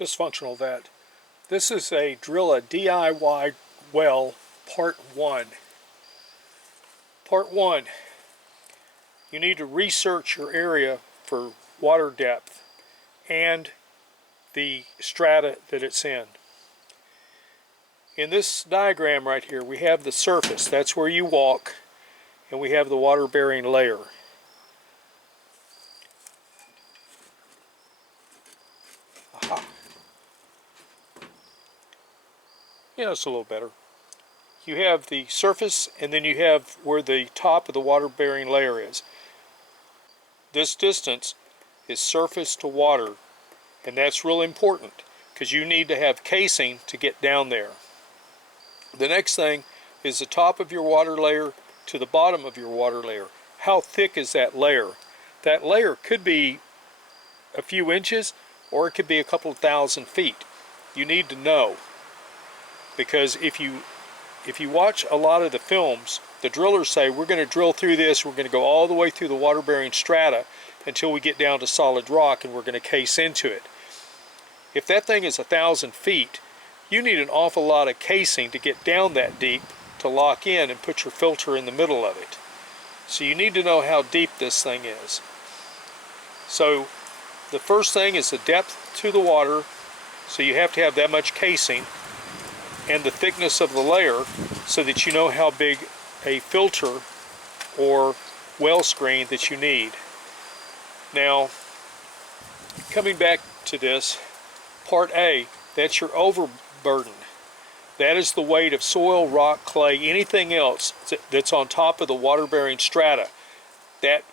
dysfunctional vet. This is a drill a DIY well part 1. Part 1, you need to research your area for water depth and the strata that it's in. In this diagram right here, we have the surface, that's where you walk, and we have the water bearing layer. Aha. Yeah, it's a little better. You have the surface, and then you have where the top of the water bearing layer is. This distance is surface to water, and that's real important because you need to have casing to get down there. The next thing is the top of your water layer to the bottom of your water layer. How thick is that layer? That layer could be a few inches, or it could be a couple of thousand feet. You need to know, because if you watch a lot of the films, the drillers say, we're going to drill through this, we're going to go all the way through the water bearing strata until we get down to solid rock, and we're going to case into it. If that thing is 1,000 feet, you need an awful lot of casing to get down that deep to lock in and put your filter in the middle of it. So you need to know how deep this thing is. So the first thing is the depth to the water, so you have to have that much casing, and the thickness of the layer so that you know how big a filter or well screen that you need. Now, coming back to this, part A, that's your overburden. That is the weight of soil, rock, clay, anything else that's on top of the water-bearing strata. That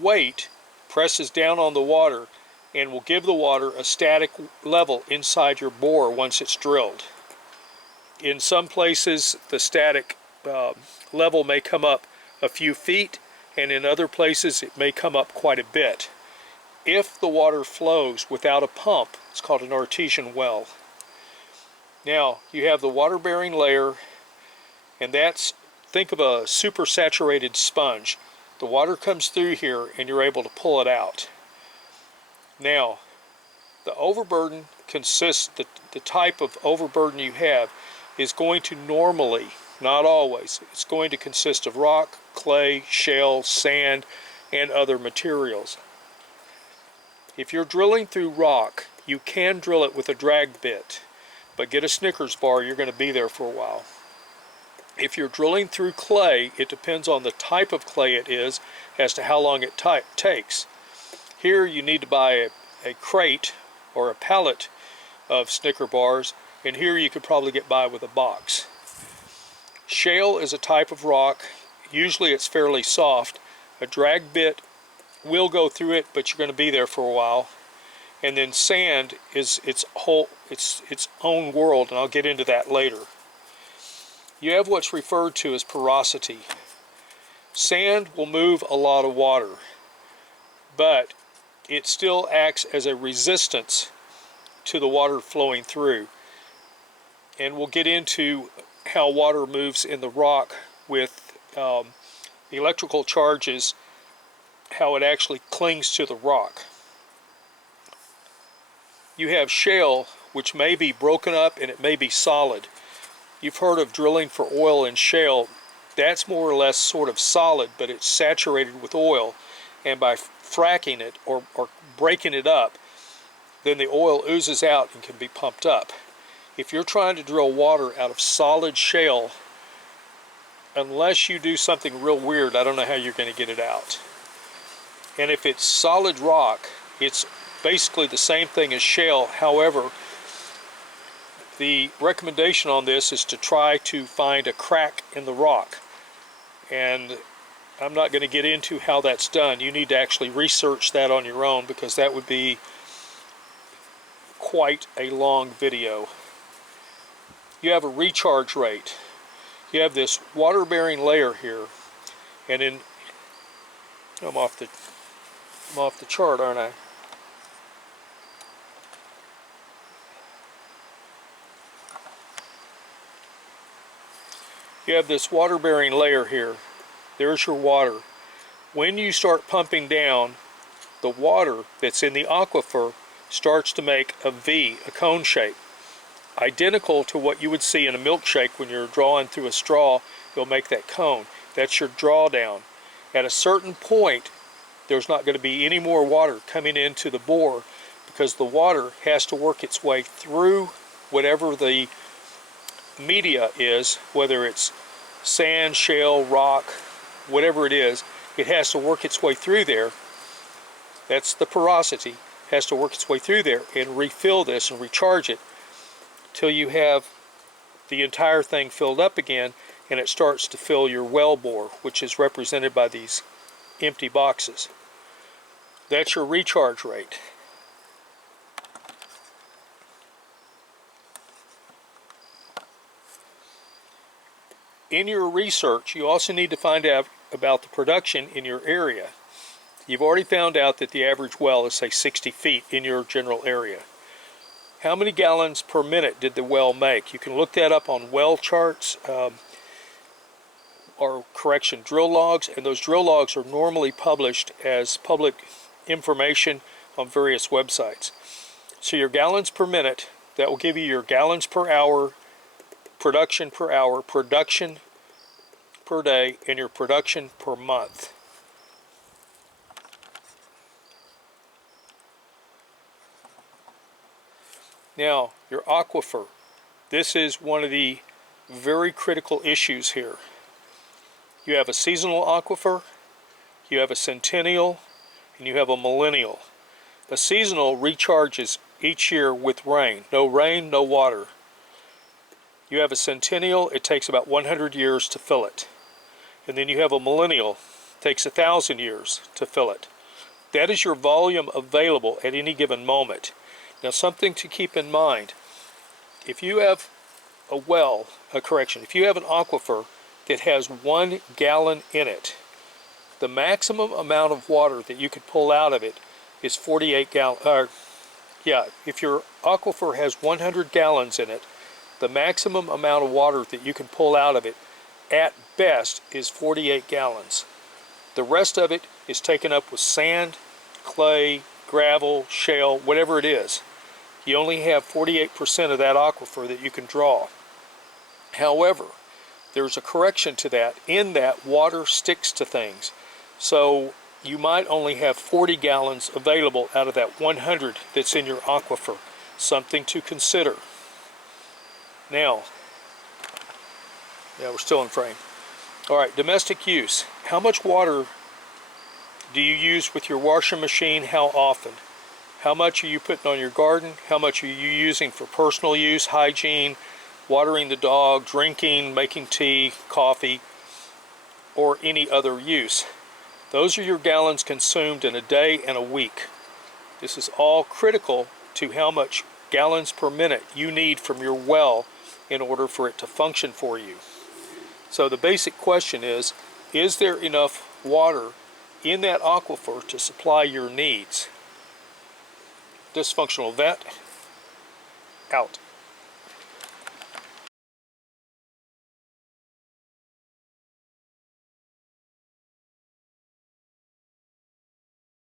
weight presses down on the water and will give the water a static level inside your bore once it's drilled. In some places, the static level may come up a few feet, and in other places it may come up quite a bit. If the water flows without a pump, it's called an artesian well. Now, you have the water-bearing layer, and that's, think of a super-saturated sponge. The water comes through here, and you're able to pull it out. Now, the overburden consists, the type of overburden you have is going to normally, not always, it's going to consist of rock, clay, shale, sand, and other materials. If you're drilling through rock, you can drill it with a drag bit, but get a Snickers bar, you're going to be there for a while. If you're drilling through clay, it depends on the type of clay it is as to how long it takes. Here you need to buy a crate or a pallet of Snicker bars, and here you could probably get by with a box. Shale is a type of rock. Usually it's fairly soft. A drag bit will go through it, but you're going to be there for a while. And then sand is its own world, and I'll get into that later. You have what's referred to as porosity. Sand will move a lot of water, but it still acts as a resistance to the water flowing through. And we'll get into how water moves in the rock with electrical charges, how it actually clings to the rock. You have shale, which may be broken up and it may be solid. You've heard of drilling for oil in shale. That's more or less sort of solid, but it's saturated with oil, and by fracking it or breaking it up, then the oil oozes out and can be pumped up. If you're trying to drill water out of solid shale, unless you do something real weird, I don't know how you're going to get it out. And if it's solid rock, it's basically the same thing as shale. However, the recommendation on this is to try to find a crack in the rock. And I'm not going to get into how that's done. You need to actually research that on your own, because that would be quite a long video. You have a recharge rate. You have this water-bearing layer here, and in I'm off the chart, aren't I? You have this water-bearing layer here. There's your water. When you start pumping down, the water that's in the aquifer starts to make a V, a cone shape, identical to what you would see in a milkshake when you're drawing through a straw. You'll make that cone. That's your drawdown. At a certain point, there's not going to be any more water coming into the bore, because the water has to work its way through whatever the media is, whether it's sand, shale, rock, whatever it is. It has to work its way through there. That's the porosity. It has to work its way through there and refill this and recharge it till you have the entire thing filled up again, and it starts to fill your well bore, which is represented by these empty boxes. That's your recharge rate. In your research, you also need to find out about the production in your area. You've already found out that the average well is, say, 60 feet in your general area. How many gallons per minute did the well make? You can look that up on well charts, or correction, drill logs, and those drill logs are normally published as public information on various websites. So your gallons per minute, that will give you your gallons per hour, production per day, and your production per month. Now, your aquifer. This is one of the very critical issues here. You have a seasonal aquifer, you have a centennial, and you have a millennial. A seasonal recharges each year with rain. No rain, no water. You have a centennial, it takes about 100 years to fill it. And then you have a millennial, it takes 1,000 years to fill it. That is your volume available at any given moment. Now, something to keep in mind, if you have a well, if you have an aquifer that has 1 gallon in it, the maximum amount of water that you could pull out of it is 48 gallons. If your aquifer has 100 gallons in it, the maximum amount of water that you can pull out of it at best is 48 gallons. The rest of it is taken up with sand, clay, gravel, shale, whatever it is. You only have 48% of that aquifer that you can draw. However, there's a correction to that, in that water sticks to things. So you might only have 40 gallons available out of that 100 that's in your aquifer. Something to consider. Now, we're still in frame. All right, domestic use. How much water do you use with your washing machine? How often? How much are you putting on your garden? How much are you using for personal use, hygiene, watering the dog, drinking, making tea, coffee, or any other use? Those are your gallons consumed in a day and a week. This is all critical to how much gallons per minute you need from your well in order for it to function for you. So the basic question is there enough water in that aquifer to supply your needs? Dysfunctional vet, out.